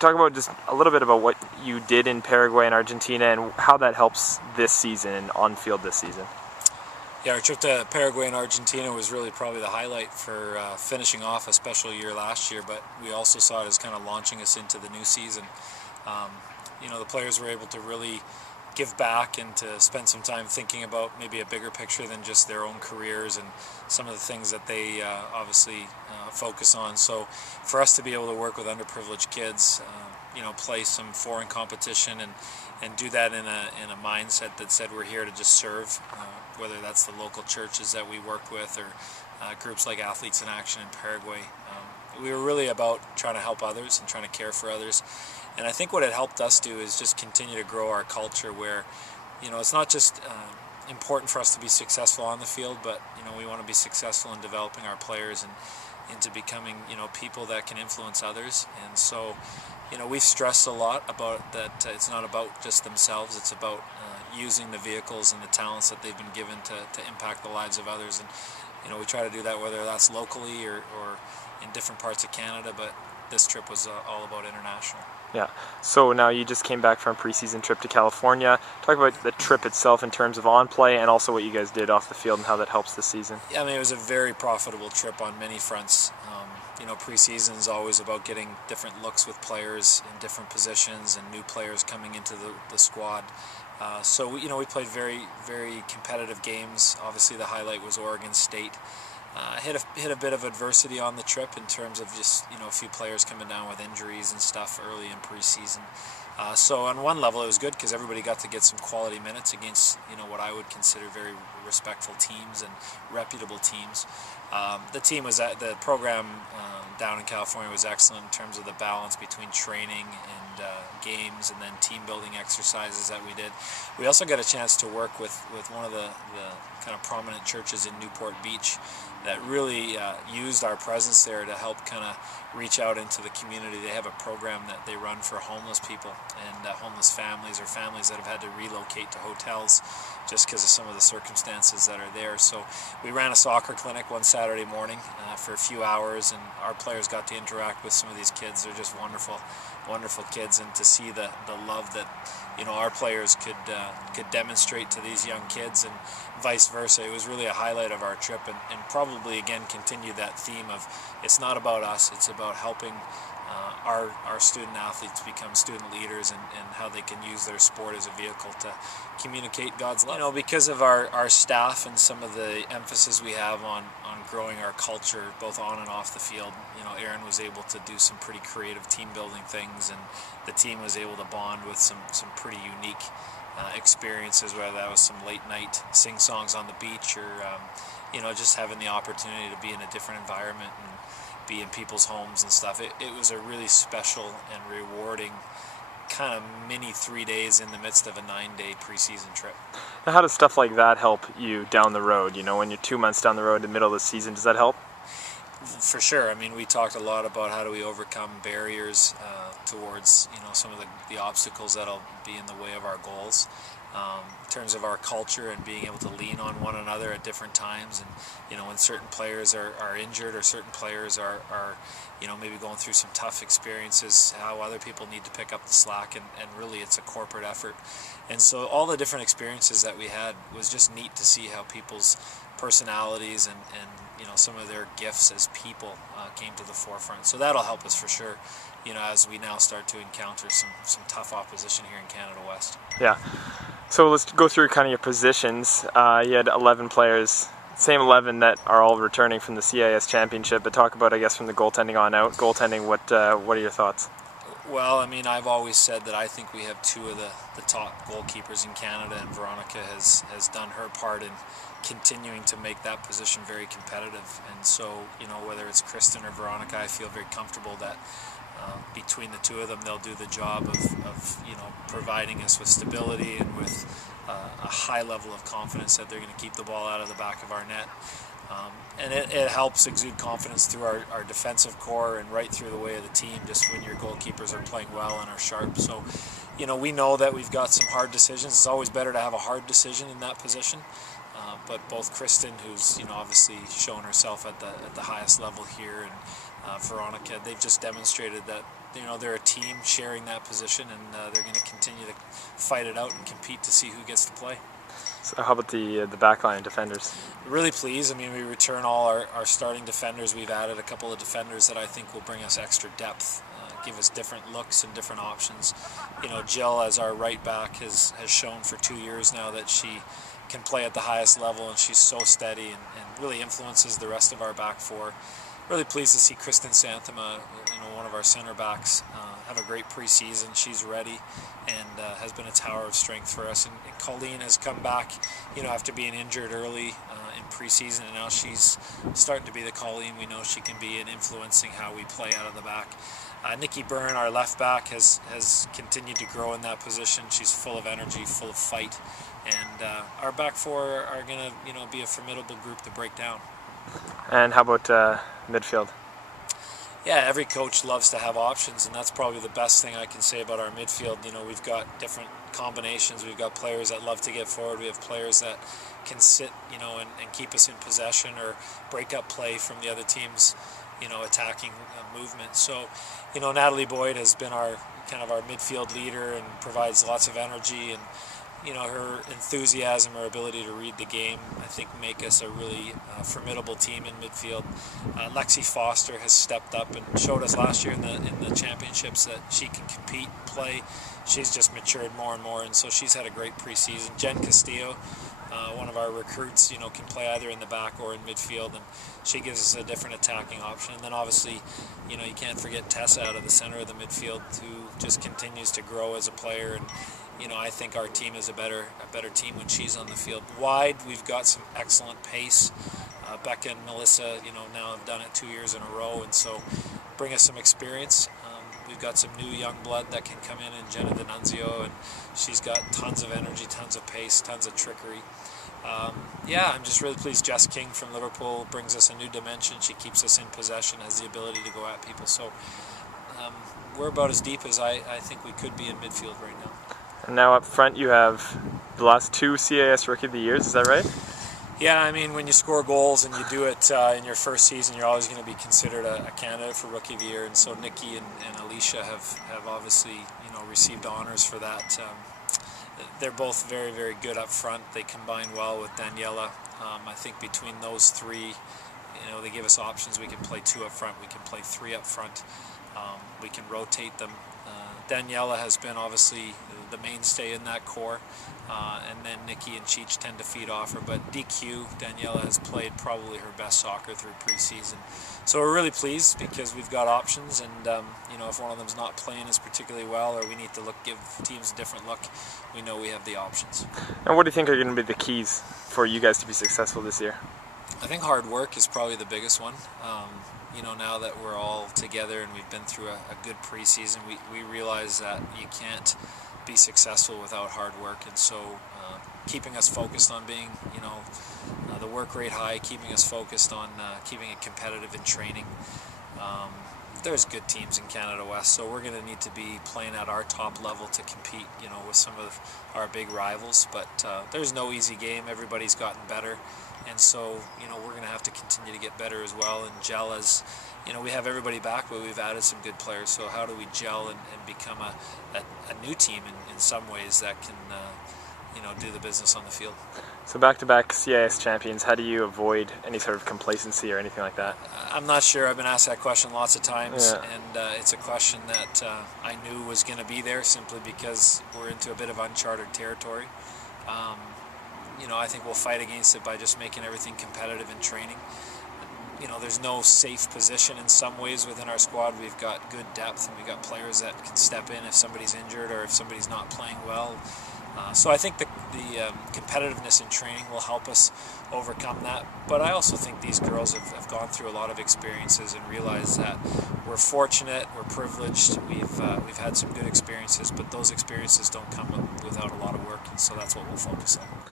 talk about just a little bit about what you did in Paraguay and Argentina and how that helps this season and on field this season. Yeah, our trip to Paraguay and Argentina was really probably the highlight for finishing off a special year last year, but we also saw it as kind of launching us into the new season. The players were able to really give back and to spend some time thinking about maybe a bigger picture than just their own careers and some of the things that they obviously focus on. So for us to be able to work with underprivileged kids, play some foreign competition and do that in a mindset that said we're here to just serve, whether that's the local churches that we worked with or groups like Athletes in Action in Paraguay. We were really about trying to help others and trying to care for others. And I think what it helped us do is just continue to grow our culture where, it's not just important for us to be successful on the field, but, we want to be successful in developing our players and into becoming, people that can influence others. And so, we've stressed a lot about that it's not about just themselves, it's about using the vehicles and the talents that they've been given to impact the lives of others. And, we try to do that whether that's locally or in different parts of Canada, but this trip was all about international. Yeah. So now you just came back from a preseason trip to California. Talk about the trip itself in terms of on play and also what you guys did off the field and how that helps this season. Yeah, it was a very profitable trip on many fronts. Preseason is always about getting different looks with players in different positions and new players coming into the squad. So we played very, very competitive games. Obviously, the highlight was Oregon State. Hit a bit of adversity on the trip in terms of just a few players coming down with injuries and stuff early in preseason. So on one level it was good because everybody got to get some quality minutes against what I would consider very respectful teams and reputable teams. The program down in California was excellent in terms of the balance between training and games and then team building exercises that we did. We also got a chance to work with one of the kind of prominent churches in Newport Beach that really used our presence there to help kind of reach out into the community. They have a program that they run for homeless people and homeless families or families that have had to relocate to hotels just because of some of the circumstances that are there. So we ran a soccer clinic one Saturday morning for a few hours, and our players got to interact with some of these kids. They're just wonderful, wonderful kids, and to see the love that our players could demonstrate to these young kids and vice versa. It was really a highlight of our trip, and probably again continue that theme of it's not about us, it's about helping our student athletes become student leaders and how they can use their sport as a vehicle to communicate God's love. Because of our staff and some of the emphasis we have on growing our culture both on and off the field, Aaron was able to do some pretty creative team building things, and the team was able to bond with some pretty unique experiences, whether that was some late night sing songs on the beach or just having the opportunity to be in a different environment and be in people's homes and stuff. It was a really special and rewarding kind of mini 3 days in the midst of a 9-day preseason trip. Now, how does stuff like that help you down the road? When you're 2 months down the road in the middle of the season, does that help? For sure. We talked a lot about how do we overcome barriers towards some of the obstacles that'll be in the way of our goals. In terms of our culture and being able to lean on one another at different times, and when certain players are injured or certain players are maybe going through some tough experiences, how other people need to pick up the slack, and really it's a corporate effort. And so all the different experiences that we had was just neat to see how people's personalities and some of their gifts as people came to the forefront. So that'll help us for sure, as we now start to encounter some tough opposition here in Canada West. Yeah. So let's go through kind of your positions. You had 11 players, same 11 that are all returning from the CIS Championship, but talk about, I guess, from the goaltending on out. Goaltending, what are your thoughts? Well, I've always said that I think we have two of the top goalkeepers in Canada, and Veronica has done her part in continuing to make that position very competitive. And so, whether it's Kristen or Veronica, I feel very comfortable that between the two of them, they'll do the job of providing us with stability and with a high level of confidence that they're going to keep the ball out of the back of our net. And it helps exude confidence through our defensive core and right through the way of the team, just when your goalkeepers are playing well and are sharp. So, we know that we've got some hard decisions. It's always better to have a hard decision in that position. But both Kristen, who's obviously shown herself at the highest level here, and Veronica, they've just demonstrated that they're a team sharing that position, and they're going to continue to fight it out and compete to see who gets to play. So how about the backline defenders? Really pleased. I mean, we return all our starting defenders. We've added a couple of defenders that I think will bring us extra depth, give us different looks and different options. Jill, as our right back, has shown for 2 years now that she can play at the highest level, and she's so steady and really influences the rest of our back four. Really pleased to see Kristen Santhema, one of our center backs, have a great preseason. She's ready and has been a tower of strength for us. And Colleen has come back, after being injured early in preseason, and now she's starting to be the Colleen we know she can be in influencing how we play out of the back. Nikki Byrne, our left back, has continued to grow in that position. She's full of energy, full of fight, and our back four are going to be a formidable group to break down. And how about midfield? Yeah, every coach loves to have options, and that's probably the best thing I can say about our midfield. We've got different combinations. We've got players that love to get forward. We have players that can sit, and keep us in possession or break up play from the other team's, attacking movement. So, Natalie Boyd has been our midfield leader and provides lots of energy, and her enthusiasm, her ability to read the game, I think make us a really formidable team in midfield. Lexi Foster has stepped up and showed us last year in the championships that she can compete, play. She's just matured more and more, and so she's had a great preseason. Jen Castillo, one of our recruits, can play either in the back or in midfield, and she gives us a different attacking option. And then obviously, you can't forget Tessa out of the center of the midfield, who just continues to grow as a player. And I think our team is a better team when she's on the field. Wide, we've got some excellent pace. Becca and Melissa, now have done it 2 years in a row, and so bring us some experience. We've got some new young blood that can come in Jenna D'Annunzio, and she's got tons of energy, tons of pace, tons of trickery. I'm just really pleased. Jess King from Liverpool brings us a new dimension. She keeps us in possession, has the ability to go at people. So we're about as deep as I think we could be in midfield right now. And now up front you have the last 2 CAS Rookie of the Years, is that right? Yeah, I mean, when you score goals and you do it in your first season, you're always going to be considered a candidate for Rookie of the Year. And so Nikki and Alicia have obviously, received honors for that. They're both very, very good up front. They combine well with Daniela. I think between those three, they give us options. We can play 2 up front. We can play 3 up front. We can rotate them. Daniela has been obviously the mainstay in that core, and then Nikki and Cheech tend to feed off her. But DQ, Daniela has played probably her best soccer through preseason. So we're really pleased because we've got options, and if one of them's not playing as particularly well, or we need to give teams a different look, we know we have the options. And what do you think are going to be the keys for you guys to be successful this year? I think hard work is probably the biggest one. Now that we're all together and we've been through a good preseason, we realize that you can't be successful without hard work. And so keeping us focused on being, the work rate high, keeping us focused on keeping it competitive in training. There's good teams in Canada West, so we're going to need to be playing at our top level to compete, with some of our big rivals. But there's no easy game. Everybody's gotten better. And so, we're going to have to continue to get better as well and gel as, we have everybody back, but we've added some good players. So how do we gel and become a new team in some ways that can, do the business on the field? So back-to-back CIS champions, how do you avoid any sort of complacency or anything like that? I'm not sure. I've been asked that question lots of times, yeah. And it's a question that I knew was going to be there simply because we're into a bit of uncharted territory. I think we'll fight against it by just making everything competitive in training. There's no safe position in some ways within our squad. We've got good depth, and we've got players that can step in if somebody's injured or if somebody's not playing well. So I think the competitiveness in training will help us overcome that. But I also think these girls have gone through a lot of experiences and realized that we're fortunate, we're privileged, we've had some good experiences, but those experiences don't come without a lot of work, and so that's what we'll focus on.